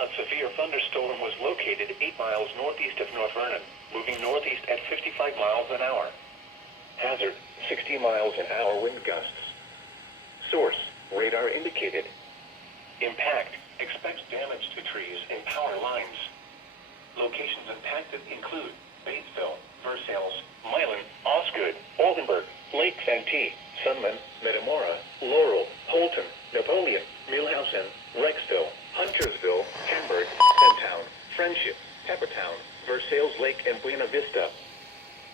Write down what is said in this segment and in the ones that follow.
A severe thunderstorm was located 8 miles northeast of North Vernon, moving northeast at 55 miles an hour. Hazard, 60 miles an hour wind gusts. Source, radar indicated. Impact, expect damage to trees and power lines. Locations impacted include Batesville, Versailles, Milan, Osgood, Oldenburg, Lake Santee, Sunman, Metamora, Laurel, Holton, Napoleon, Millhausen, Rexville, Huntersville, Hamburg, Pentown, Friendship, Peppertown, Versailles Lake, and Buena Vista.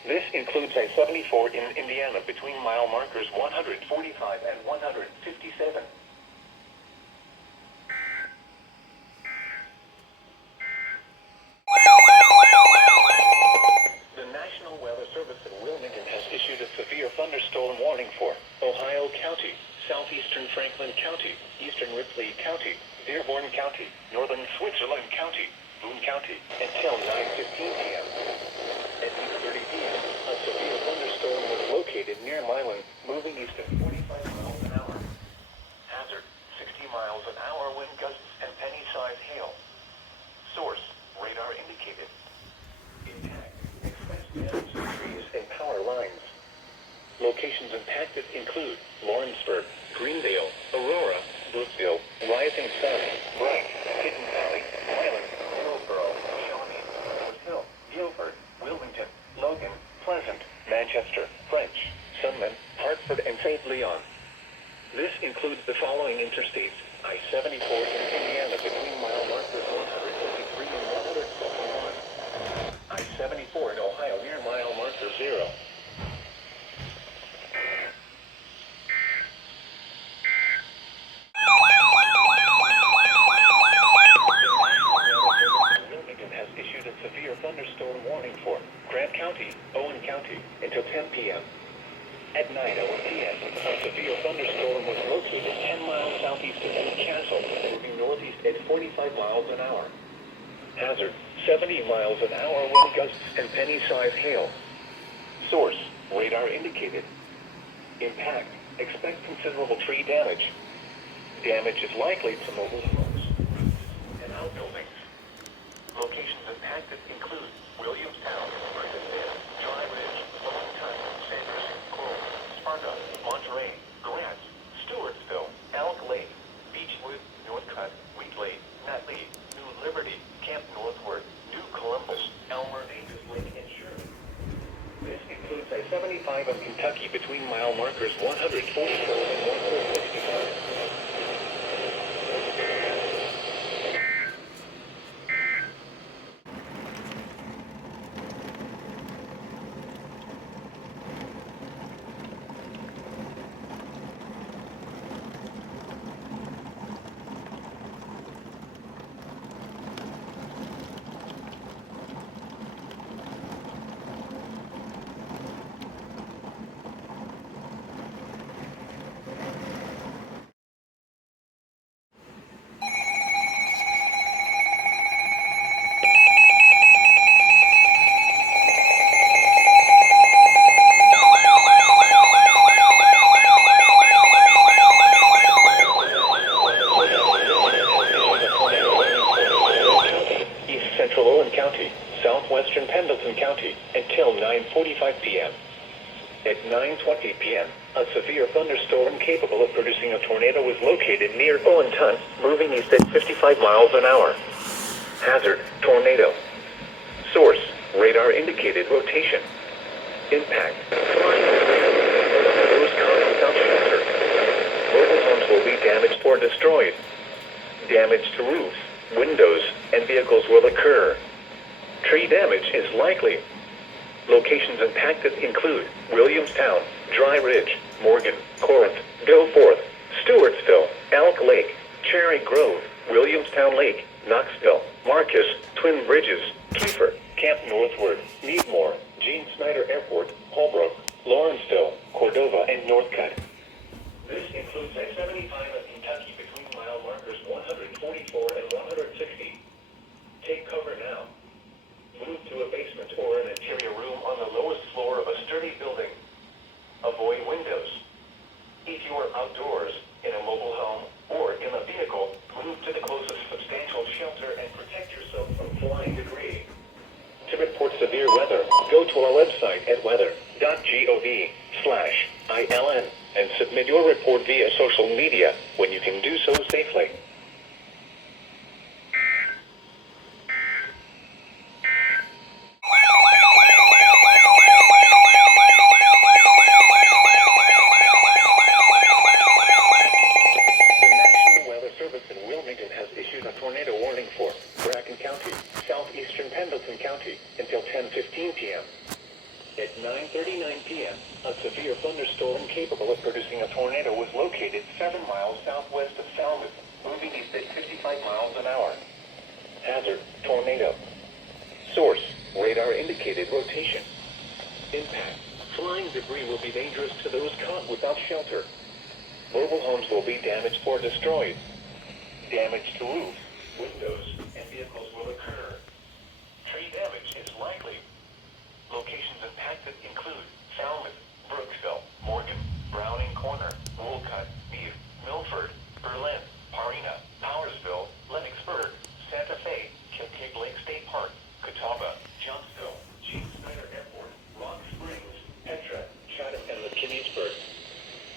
This includes I-74 in Indiana between mile markers 145 and 157. The National Weather Service in Wilmington has issued a severe thunderstorm warning for Ohio County, southeastern Franklin County, eastern Ripley County, Dearborn County, northern Switzerland County, Boone County, until 9:15 p.m. At 8:30 p.m., a severe thunderstorm was located near Milan, moving east at 45 miles an hour. Hazard, 60 miles an hour wind gusts and penny-sized hail. Source, radar indicated. Impact, expect damage to trees and power lines. Locations impacted include Lawrenceburg, Greendale, Aurora, Brookville, Rising Sun, Bright, Hidden Valley, Milan, Hillsborough, Shawnee, North Hill, Guilford, Wilmington, Logan, Pleasant, Manchester, French, Sunman, Hartford, and St. Leon. This includes the following interstates: I-74 in Indiana between mile markers 153 and 171. I-74 in Ohio near mile marker 0. Severe thunderstorm warning for Grant County, Owen County, until 10 p.m. At 9:01 p.m., a severe thunderstorm was located 10 miles southeast of Owen Castle, moving northeast at 45 miles an hour. Hazard, 70 miles an hour wind gusts and penny-sized hail. Source, radar indicated. Impact, expect considerable tree damage. Damage is likely to mobile homes and outbuildings. Locations impacted include Williamstown, Brisbane, Dry Ridge, Wilmington, Sanders, Cole, Sparta, Monterey, Grant, Stewartsville, Elk Lake, Beechwood, Northcutt, Wheatley, Netley, New Liberty, Camp Northward, New Columbus, Elmer Davis Lake, and Sherman. This includes I-75 of Kentucky between mile markers 144 and 165. Southwestern Pendleton County until 9:45 p.m. At 9:20 p.m., a severe thunderstorm capable of producing a tornado was located near Owenton, moving east at 55 miles an hour. Hazard, tornado. Source, radar indicated rotation. Impact, mobile homes will be damaged or destroyed. Damage to roofs, windows, and vehicles will occur. Tree damage is likely. Locations impacted include Williamstown, Dry Ridge, Morgan, Corinth, Goforth, Stewartsville, Elk Lake, Cherry Grove, Williamstown Lake, Knoxville, Marcus, Twin Bridges, Kiefer, Camp Northward, Needmore, Gene Snyder Airport, Holbrook, Lawrenceville, Cordova, and Northcutt. This includes I-75 in Kentucky between mile markers 144 and 160. Take cover now. Move to a basement or an interior room on the lowest floor of a sturdy building. Avoid windows. If you are outdoors, in a mobile home, or in a vehicle, move to the closest substantial shelter. shelter and protect yourself from flying debris. To report severe weather, go to our website at weather.gov/ILN and submit your report via social media when you can do so safely. Until 10:15 p.m. At 9:39 p.m., a severe thunderstorm capable of producing a tornado was located 7 miles southwest of Falmouth, moving east at 55 miles an hour. Hazard: tornado. Source: radar indicated rotation. Impact: flying debris will be dangerous to those caught without shelter. Mobile homes will be damaged or destroyed. Damage to roofs, windows, and vehicles will occur. Tree damage is likely. Locations impacted include Falmouth, Brooksville, Morgan, Browning Corner, Woolcut, Beef, Milford, Berlin, Parina, Powersville, Lennoxburg, Santa Fe, Kincaid Lake State Park, Catawba, Johnsville, G. Snyder Airport, Rock Springs, Petra, Chatham, and McKinney'sburg.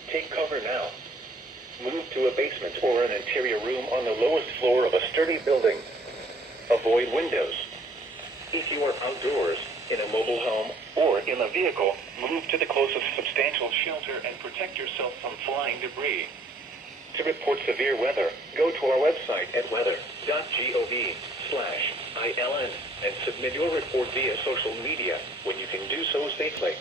Take cover now. Move to a basement or an interior room on the lowest floor of a sturdy building. Avoid windows. If you are outdoors, in a mobile home, or in a vehicle, move to the closest substantial shelter and protect yourself from flying debris. To report severe weather, go to our website at weather.gov/ILN and submit your report via social media when you can do so safely.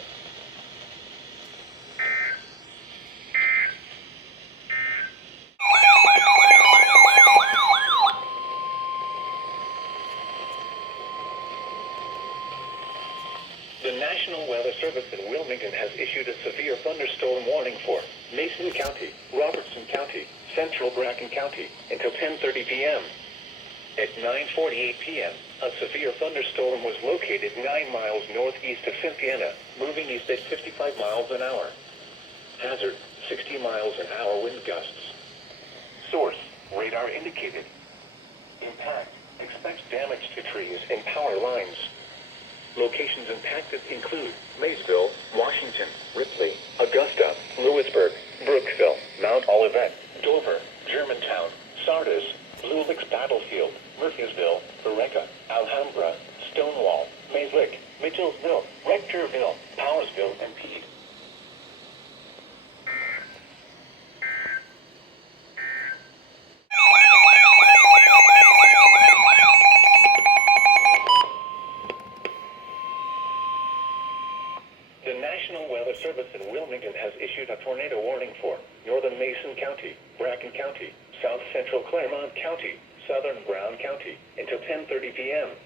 The National Weather Service in Wilmington has issued a severe thunderstorm warning for Mason County, Robertson County, Central Bracken County until 10:30 p.m. At 9:48 p.m., a severe thunderstorm was located 9 miles northeast of Cynthiana, moving east at 55 miles an hour. Hazard: 60 miles an hour wind gusts. Source: radar indicated. Impact: expect damage to trees and power lines. Locations impacted include Maysville, Washington, Ripley, Augusta, Lewisburg, Brooksville, Mount Olivet, Dover, Germantown, Sardis, Blue Licks Battlefield, Murphysville, Eureka, Alhambra, Stonewall, Mayslick, Mitchellsville, Rectorville, Powersville, and Peete. The National Weather Service in Wilmington has issued a tornado warning for northern Mason County, Bracken County, south central Claremont County, southern Brown County until 10:30 p.m.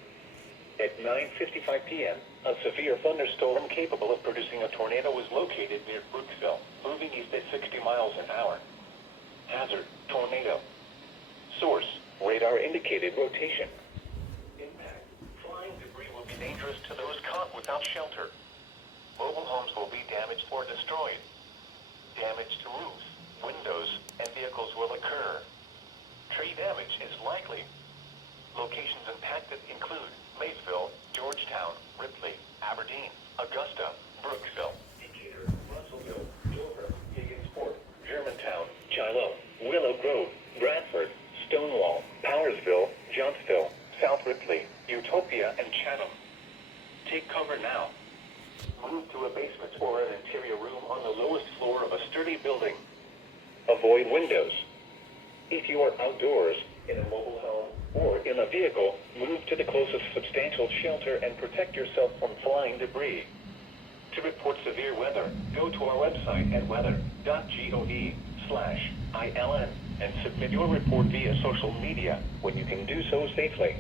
At 9:55 p.m., a severe thunderstorm capable of producing a tornado was located near Brooksville, moving east at 60 miles an hour. Hazard: tornado. Source: radar indicated rotation. Impact: flying debris will be dangerous to those caught without shelter. Mobile homes will be damaged or destroyed. Damage to roofs, windows, and vehicles will occur. Tree damage is likely. Locations impacted include Maysville, Georgetown, Ripley, Aberdeen, Augusta, Brooksville, Decatur, Russellville, Dover, Higginsport, Germantown, Shiloh, Willow Grove, Bradford, Stonewall, Powersville, Johnsville, South Ripley, Utopia, and Chatham. Take cover now. Move to a basement or an interior room on the lowest floor of a sturdy building. Avoid windows. If you are outdoors, in a mobile home, or in a vehicle, move to the closest substantial shelter and protect yourself from flying debris. To report severe weather, go to our website at weather.gov/ILN and submit your report via social media when you can do so safely.